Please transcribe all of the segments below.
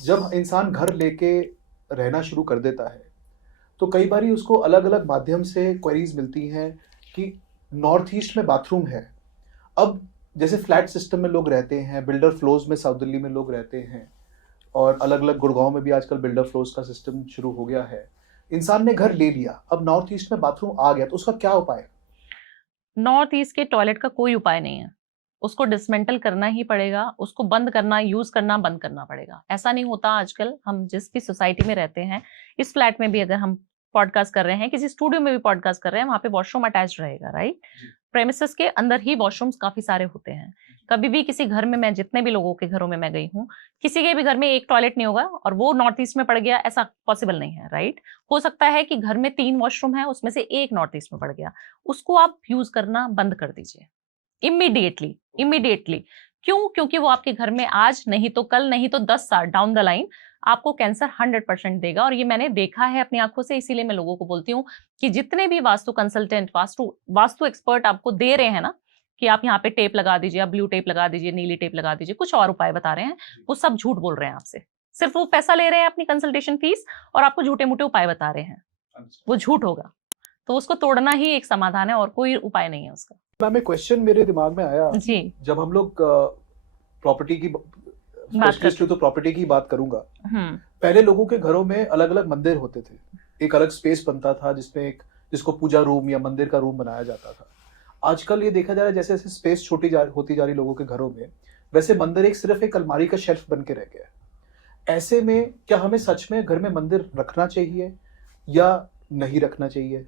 जब इंसान घर लेके रहना शुरू कर देता है तो कई बारी उसको अलग अलग माध्यम से क्वेरीज मिलती हैं कि नॉर्थ ईस्ट में बाथरूम है। अब जैसे फ्लैट सिस्टम में लोग रहते हैं, बिल्डर फ्लोज में साउथ दिल्ली में लोग रहते हैं, और अलग अलग गुड़गांव में भी आजकल बिल्डर फ्लोज का सिस्टम शुरू हो गया है। इंसान ने घर ले लिया, अब नॉर्थ ईस्ट में बाथरूम आ गया, तो उसका क्या उपाय है? नॉर्थ ईस्ट के टॉयलेट का कोई उपाय नहीं है। उसको डिसमेंटल करना ही पड़ेगा, उसको बंद करना, यूज करना बंद करना पड़ेगा। ऐसा नहीं होता। आजकल हम जिस भी सोसाइटी में रहते हैं, इस फ्लैट में भी अगर हम पॉडकास्ट कर रहे हैं, किसी स्टूडियो में भी पॉडकास्ट कर रहे हैं, वहां पे वॉशरूम अटैच रहेगा, राइट? प्रेमिसेस के अंदर ही वॉशरूम्स काफी सारे होते हैं। कभी भी किसी घर में, मैं जितने भी लोगों के घरों में मैं गई हूँ, किसी के भी घर में एक टॉयलेट नहीं होगा और वो नॉर्थ ईस्ट में पड़ गया, ऐसा पॉसिबल नहीं है, राइट? हो सकता है कि घर में 3 वॉशरूम है, उसमें से एक नॉर्थ ईस्ट में पड़ गया। उसको आप यूज करना बंद कर दीजिए इमीडिएटली, इमीडिएटली। क्यों? क्योंकि वो आपके घर में आज नहीं तो कल, नहीं तो 10 साल डाउन द लाइन आपको कैंसर 100% देगा। और ये मैंने देखा है अपनी आंखों से, इसीलिए मैं लोगों को बोलती हूँ कि जितने भी वास्तु कंसल्टेंट, वास्तु एक्सपर्ट आपको दे रहे हैं ना कि आप यहाँ पे टेप लगा दीजिए, आप ब्लू टेप लगा दीजिए, नीली टेप लगा दीजिए, कुछ और उपाय बता रहे हैं, वो सब झूठ बोल रहे हैं आपसे। सिर्फ वो पैसा ले रहे हैं अपनी कंसल्टेशन फीस और आपको झूठे मूठे उपाय बता रहे हैं। वो झूठ होगा। तो उसको तोड़ना ही एक समाधान है और कोई उपाय नहीं है उसका। मैम, एक क्वेश्चन मेरे दिमाग में आया जी, जब हम लोग प्रॉपर्टी की स्पेशलिस्ट, तो प्रॉपर्टी की बात करूंगा। पहले लोगों के घरों में अलग अलग मंदिर होते थे, एक अलग स्पेस बनता था जिसमें जिसको पूजा रूम या मंदिर का रूम बनाया जाता था। आजकल ये देखा जा रहा है जैसे जैसे स्पेस होती जा रही लोगों के घरों में, वैसे मंदिर सिर्फ एक अलमारी का शेल्फ बन के रह गया है। ऐसे में क्या हमें सच में घर में मंदिर रखना चाहिए या नहीं रखना चाहिए?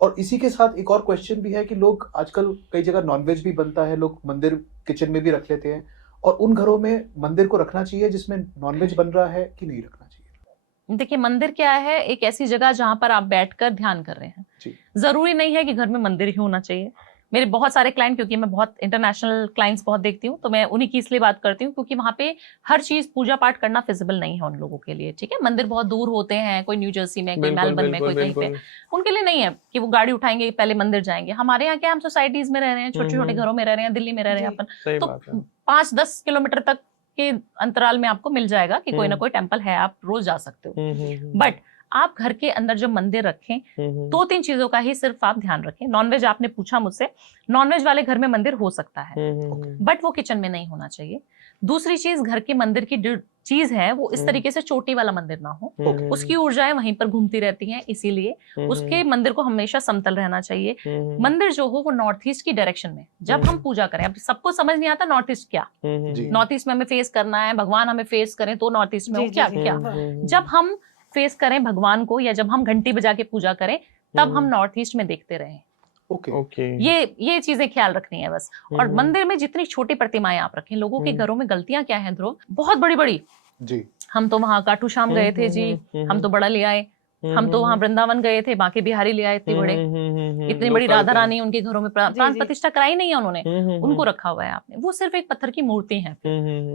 और इसी के साथ एक और क्वेश्चन भी है कि लोग आजकल कई जगह नॉनवेज भी बनता है, लोग मंदिर किचन में भी रख लेते हैं, और उन घरों में मंदिर को रखना चाहिए जिसमें नॉनवेज बन रहा है कि नहीं रखना चाहिए? देखिए, मंदिर क्या है? एक ऐसी जगह जहां पर आप बैठकर ध्यान कर रहे हैं। जरूरी नहीं है कि घर में मंदिर ही होना चाहिए। मेरे बहुत सारे क्लाइंट, क्योंकि मैं बहुत इंटरनेशनल क्लाइंट्स बहुत देखती हूँ, तो मैं उन्हीं की इसलिए बात करती हूँ क्योंकि वहां पे हर चीज पूजा पाठ करना फिजिबल नहीं है उन लोगों के लिए। ठीक है, मंदिर बहुत दूर होते हैं, कोई न्यू जर्सी में, कोई मेलबर्न में, कोई कहीं पे, उनके लिए नहीं है कि वो गाड़ी उठाएंगे पहले मंदिर जाएंगे। हमारे यहाँ क्या, हम सोसाइटीज में रह रहे हैं, छोटे छोटे घरों में रह रहे हैं, दिल्ली में रह रहे हैं अपन, तो 5-10 किलोमीटर तक के अंतराल में आपको मिल जाएगा कि कोई ना कोई टेम्पल है, आप रोज जा सकते हो। बट आप घर के अंदर जब मंदिर रखें, 2-3 चीजों का ही सिर्फ आप ध्यान रखें। नॉनवेज आपने पूछा मुझसे, नॉनवेज वाले घर में मंदिर हो सकता है, बट वो किचन में नहीं होना चाहिए। दूसरी चीज, घर के मंदिर की चीज है वो इस तरीके से चोटी वाला मंदिर ना हो, उसकी ऊर्जाएं वहीं पर घूमती रहती हैं, इसीलिए उसके मंदिर को हमेशा समतल रहना चाहिए। मंदिर जो हो वो नॉर्थ ईस्ट की डायरेक्शन में जब हम पूजा करें। अब सबको समझ नहीं आता नॉर्थ ईस्ट क्या, नॉर्थ ईस्ट में हमें फेस करना है, भगवान हमें फेस करें तो नॉर्थ ईस्ट में हो क्या क्या। जब हम फेस करें भगवान को, या जब हम घंटी बजा के पूजा करें, तब हम नॉर्थ ईस्ट में देखते रहें। ओके। ये चीजें ख्याल रखनी है बस। और मंदिर में जितनी छोटी प्रतिमाएं आप रखें, लोगों के घरों में गलतियां क्या है ध्रुव, बहुत बड़ी बड़ी जी। हम तो वहां काटू श्याम गए थे जी, हम तो बड़ा ले आए। हम तो वहां वृंदावन गए थे, बांके बिहारी ले आए इतने बड़े, इतनी बड़ी राधा रानी उनके घरों में प्राण प्रतिष्ठा कराई नहीं है उन्होंने, उनको रखा हुआ है आपने। वो सिर्फ एक पत्थर की मूर्ति है।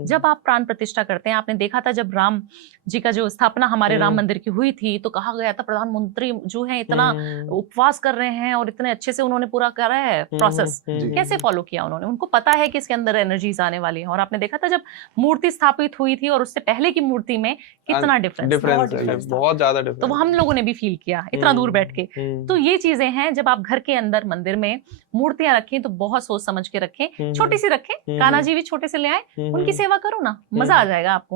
जब आप प्राण प्रतिष्ठा करते हैं, आपने देखा था जब राम जी का जो स्थापना हमारे राम मंदिर की हुई थी, तो कहा गया था प्रधानमंत्री जो है इतना उपवास कर रहे हैं और इतने अच्छे से उन्होंने पूरा करा है प्रोसेस। कैसे फॉलो किया उन्होंने? उनको पता है कि इसके अंदर एनर्जीज आने वाली है। और आपने देखा था जब मूर्ति स्थापित हुई थी और उससे पहले की मूर्ति में कितना डिफरेंस, बहुत ज्यादा डिफरेंस, तो हम लोगों ने भी फील किया इतना दूर बैठ के। तो ये चीजें हैं, जब आप घर के अंदर मंदिर में मूर्तियां रखें तो बहुत सोच समझ के रखें, छोटी सी रखें। कान्हा जी भी छोटे से ले आए, उनकी सेवा करो ना, मजा आ जाएगा आपको।